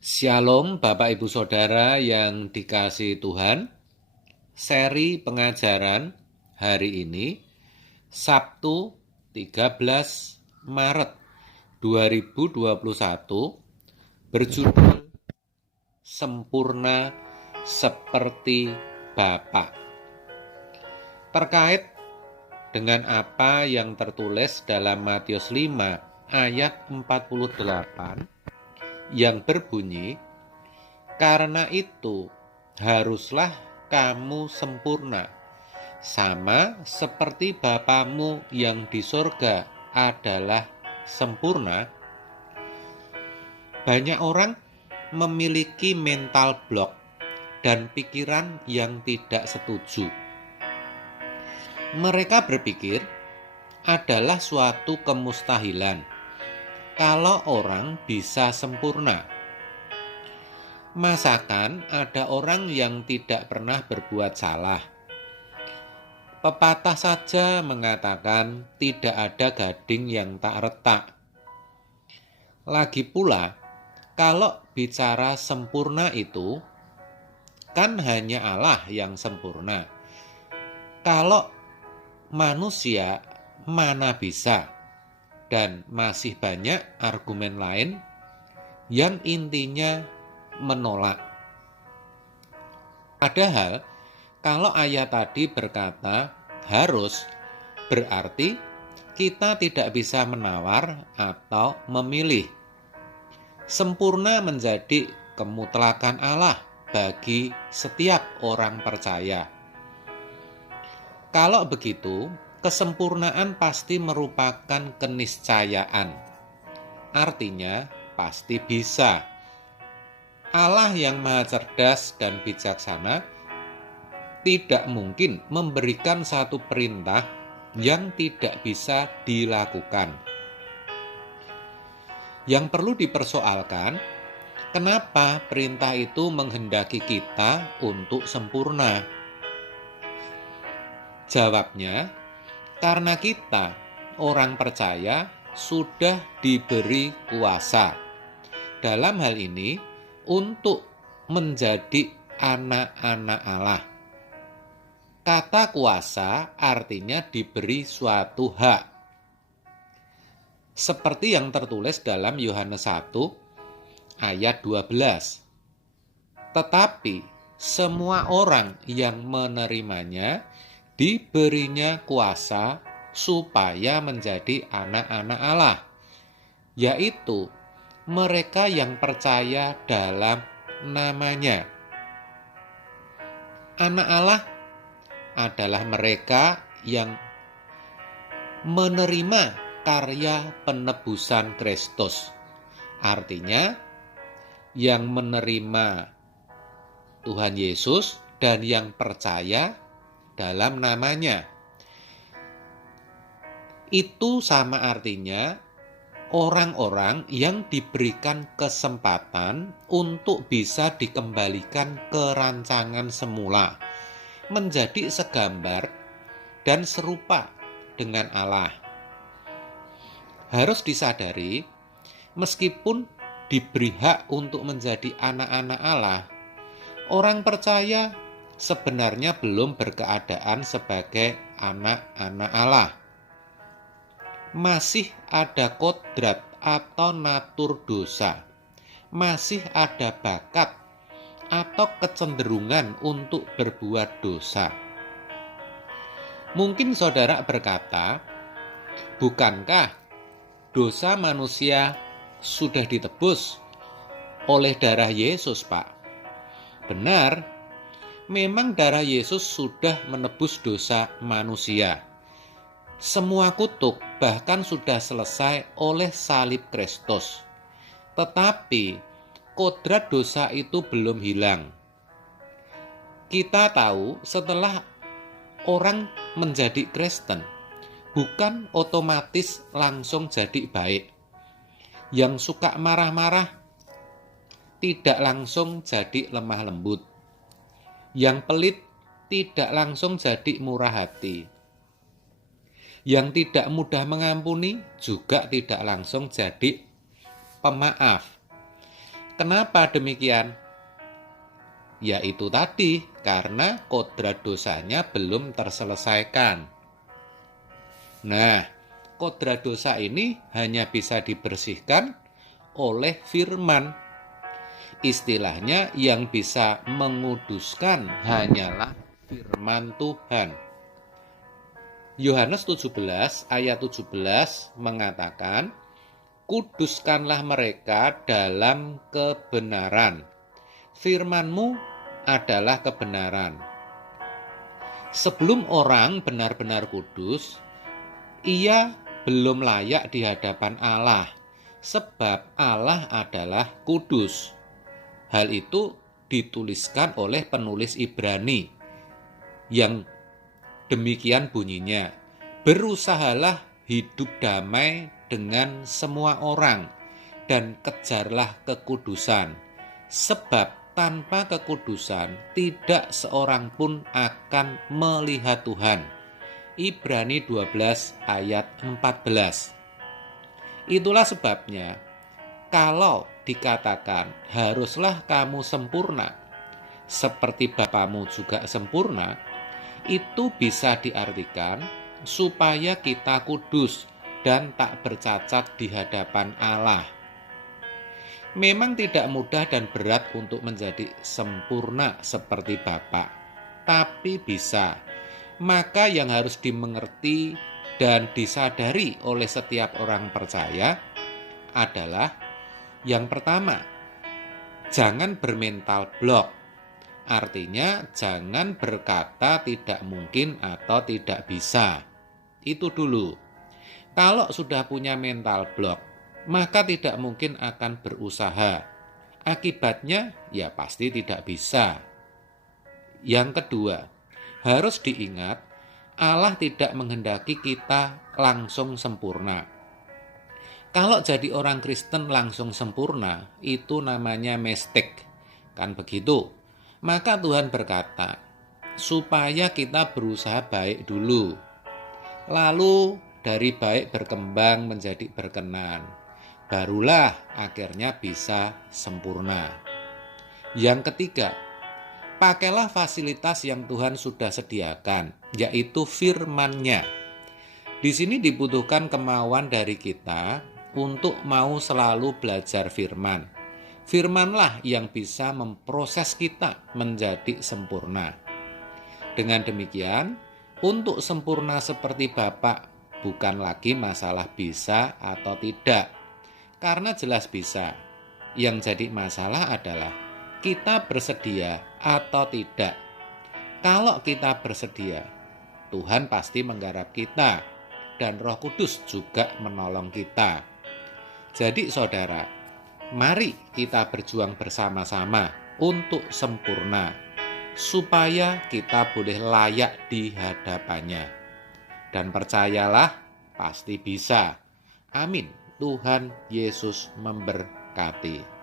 Shalom Bapak Ibu Saudara yang dikasihi Tuhan. Seri pengajaran hari ini Sabtu 13 Maret 2021 berjudul Sempurna seperti Bapa. Terkait dengan apa yang tertulis dalam Matius 5 ayat 48 yang berbunyi, "Karena itu haruslah kamu sempurna, sama seperti Bapamu yang di sorga adalah sempurna." Banyak orang memiliki mental block dan pikiran yang tidak setuju. Mereka berpikir adalah suatu kemustahilan kalau orang bisa sempurna. Masakan ada orang yang tidak pernah berbuat salah? Pepatah saja mengatakan tidak ada gading yang tak retak. Lagi pula, kalau bicara sempurna itu, kan hanya Allah yang sempurna. Kalau manusia mana bisa? Dan masih banyak argumen lain yang intinya menolak. Padahal kalau ayat tadi berkata harus, berarti kita tidak bisa menawar atau memilih. Sempurna menjadi kemutlakan Allah bagi setiap orang percaya. Kalau begitu, kesempurnaan pasti merupakan keniscayaan. Artinya, pasti bisa. Allah yang maha cerdas dan bijaksana tidak mungkin memberikan satu perintah yang tidak bisa dilakukan. Yang perlu dipersoalkan, kenapa perintah itu menghendaki kita untuk sempurna? Jawabnya, karena kita, orang percaya, sudah diberi kuasa. Dalam hal ini, untuk menjadi anak-anak Allah. Kata kuasa artinya diberi suatu hak. Seperti yang tertulis dalam Yohanes 1 ayat 12. Tetapi semua orang yang menerimanya diberinya kuasa supaya menjadi anak-anak Allah, yaitu mereka yang percaya dalam namanya. Anak Allah adalah mereka yang menerima karya penebusan Kristus. Artinya, yang menerima Tuhan Yesus dan yang percaya dalam namanya. Itu sama artinya orang-orang yang diberikan kesempatan untuk bisa dikembalikan ke rancangan semula, menjadi segambar dan serupa dengan Allah. Harus disadari, meskipun diberi hak untuk menjadi anak-anak Allah, orang percaya sebenarnya belum berkeadaan sebagai anak-anak Allah. Masih ada kodrat atau natur dosa. Masih ada bakat atau kecenderungan untuk berbuat dosa. Mungkin saudara berkata, bukankah dosa manusia sudah ditebus oleh darah Yesus, Pak? Benar. Memang darah Yesus sudah menebus dosa manusia. Semua kutuk bahkan sudah selesai oleh salib Kristus. Tetapi kodrat dosa itu belum hilang. Kita tahu setelah orang menjadi Kristen, bukan otomatis langsung jadi baik. Yang suka marah-marah tidak langsung jadi lemah lembut. Yang pelit tidak langsung jadi murah hati. Yang tidak mudah mengampuni juga tidak langsung jadi pemaaf. Kenapa demikian? Yaitu tadi, karena kodrat dosanya belum terselesaikan. Nah, kodrat dosa ini hanya bisa dibersihkan oleh firman. Istilahnya yang bisa menguduskan hanyalah firman Tuhan. Yohanes 17 ayat 17 mengatakan, "Kuduskanlah mereka dalam kebenaran. Firman-Mu adalah kebenaran." Sebelum orang benar-benar kudus, ia belum layak di hadapan Allah, sebab Allah adalah kudus. Hal itu dituliskan oleh penulis Ibrani yang demikian bunyinya, "Berusahalah hidup damai dengan semua orang dan kejarlah kekudusan, sebab tanpa kekudusan tidak seorang pun akan melihat Tuhan." Ibrani 12 ayat 14. Itulah sebabnya kalau dikatakan haruslah kamu sempurna seperti Bapamu juga sempurna, itu bisa diartikan supaya kita kudus dan tak bercacat di hadapan Allah. Memang tidak mudah dan berat untuk menjadi sempurna seperti Bapa, tapi bisa. Maka yang harus dimengerti dan disadari oleh setiap orang percaya adalah yang pertama, jangan bermental block. Artinya jangan berkata tidak mungkin atau tidak bisa. Itu dulu. Kalau sudah punya mental block, maka tidak mungkin akan berusaha. Akibatnya ya pasti tidak bisa. Yang kedua, harus diingat Allah tidak menghendaki kita langsung sempurna. Kalau jadi orang Kristen langsung sempurna, itu namanya mistake. Kan begitu? Maka Tuhan berkata, supaya kita berusaha baik dulu. Lalu dari baik berkembang menjadi berkenan. Barulah akhirnya bisa sempurna. Yang ketiga, pakailah fasilitas yang Tuhan sudah sediakan, yaitu firman-Nya. Di sini dibutuhkan kemauan dari kita untuk mau selalu belajar firman. Firmanlah yang bisa memproses kita menjadi sempurna. Dengan demikian, untuk sempurna seperti Bapa bukan lagi masalah bisa atau tidak, karena jelas bisa. Yang jadi masalah adalah kita bersedia atau tidak. Kalau kita bersedia, Tuhan pasti menggarap kita dan Roh Kudus juga menolong kita. Jadi saudara, mari kita berjuang bersama-sama untuk sempurna, supaya kita boleh layak di hadapannya. Dan percayalah, pasti bisa. Amin. Tuhan Yesus memberkati.